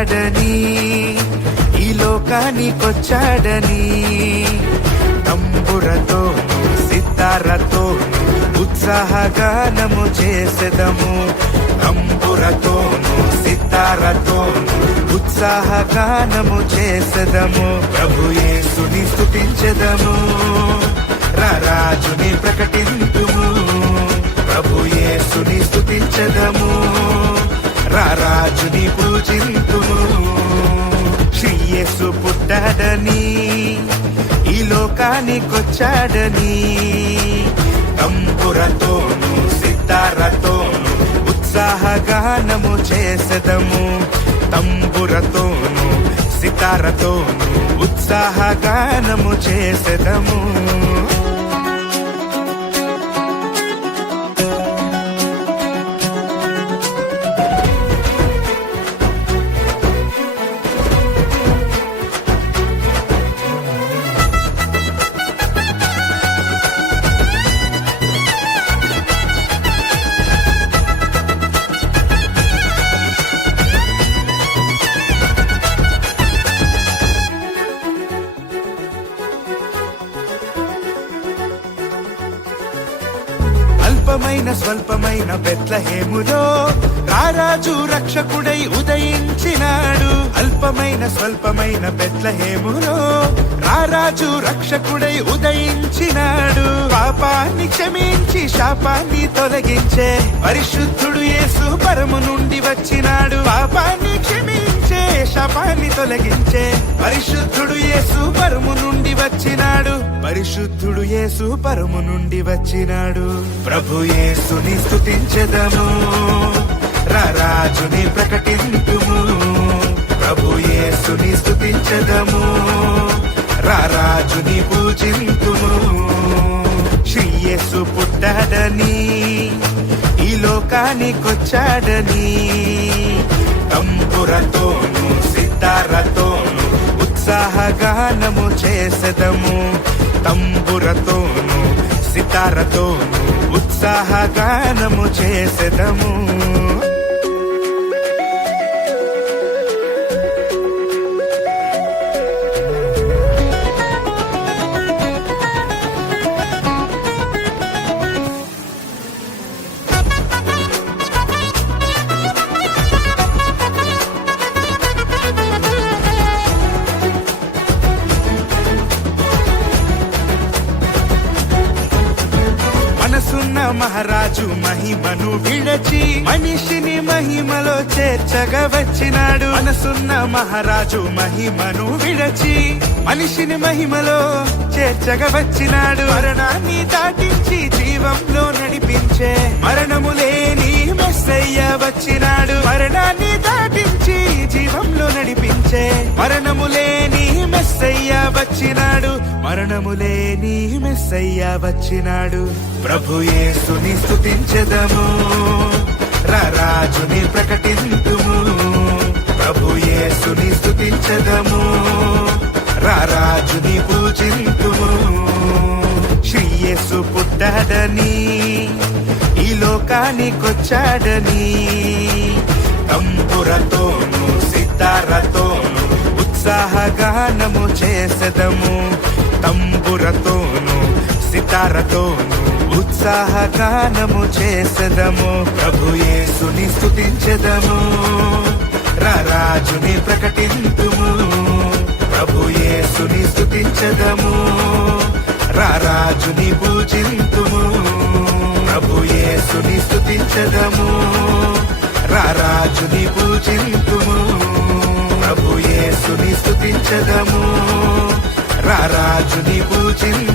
పుట్టాడని ఈ లోకానికొచ్చాడని తంబురతోను సితారతోను ఉత్సాహగానము చేసెదము తంబురతోను సితారతోను ఉత్సాహగానము చేసెదము ప్రభు యేసుని స్తుతించెదము రారాజుని ప్రకటింతుము ప్రభు యేసుని స్తుతించెదము రారాజుని పూజింతుము శ్రీ యేసు పుట్టాడని ఈ లోకానికొచ్చాడని తంబురతోను సితారతోను ఉత్సాహగానము చేసెదము తంబురతోను సితారతోను ఉత్సాహగానము చేసెదము స్వల్పమైన బెత్లెహేములో రారాజు రక్షకుడై ఉదయించినాడు అల్పమైన స్వల్పమైన బెత్లెహేములో రారాజు రక్షకుడై ఉదయించినాడు పాపాన్ని క్షమించి శాపాన్ని తొలగించే పరిశుద్ధుడు యేసు పరము నుండి వచ్చినాడు పాపాన్ని క్షమించే శాపాన్ని తొలగించే పరిశుద్ధుడు యేసు పరము నుండి వచ్చినాడు పరిశుద్ధుడు యేసు పరము నుండి వచ్చినాడు ప్రభు యేసుని స్తుతించెదము రారాజుని ప్రకటింతుము ప్రభు యేసుని స్తుతించెదము రారాజుని పూజింతుము శ్రీ యేసు పుట్టాడని ఈ లోకానికొచ్చాడని తంబురతోను సితారతోను ఉత్సాహగానము చేసెదము తంబురతోను సితారతోను ఉత్సాహగానము చేసెదము మహారాజు మహిమను విడచి మనిషిని మహిమలో చేర్చగా వచ్చినాడు మనసున్న మహారాజు మహిమను విడచి మనిషిని మహిమలో చేర్చగా వచ్చినాడు మరణాన్ని దాటించి జీవంలో నడిపించే మరణము లేని మెస్సయ్య వచ్చినాడు మరణాన్ని దాటించి జీవంలో నడిపించే మరణము లేని మెస్సయ్య వచ్చినాడు మరణము లేని మెస్సయ్య వచ్చినాడు ప్రభు యేసుని స్తుతించెదము రారాజుని ప్రకటింతుము ప్రభు యేసుని స్తుతించెదము రారాజుని పూజింతుము శ్రీ యేసు పుట్టాడని ఈ లోకానికొచ్చాడని తంబురతోను సితారతోను ఉత్సాహగానము చేసెదము తంబురతోను సితారతోను ఉత్సాహగానము చేసెదము ప్రభు యేసుని స్తుతించెదము రారాజుని ప్రకటింతుము ప్రభు యేసుని స్తుతించెదము రారాజుని పూజింతుము ప్రభు యేసుని స్తుతించెదము రారాజుని పూజింతుము ప్రభు యేసుని స్తుతించెదము రారాజుని పూజింతుము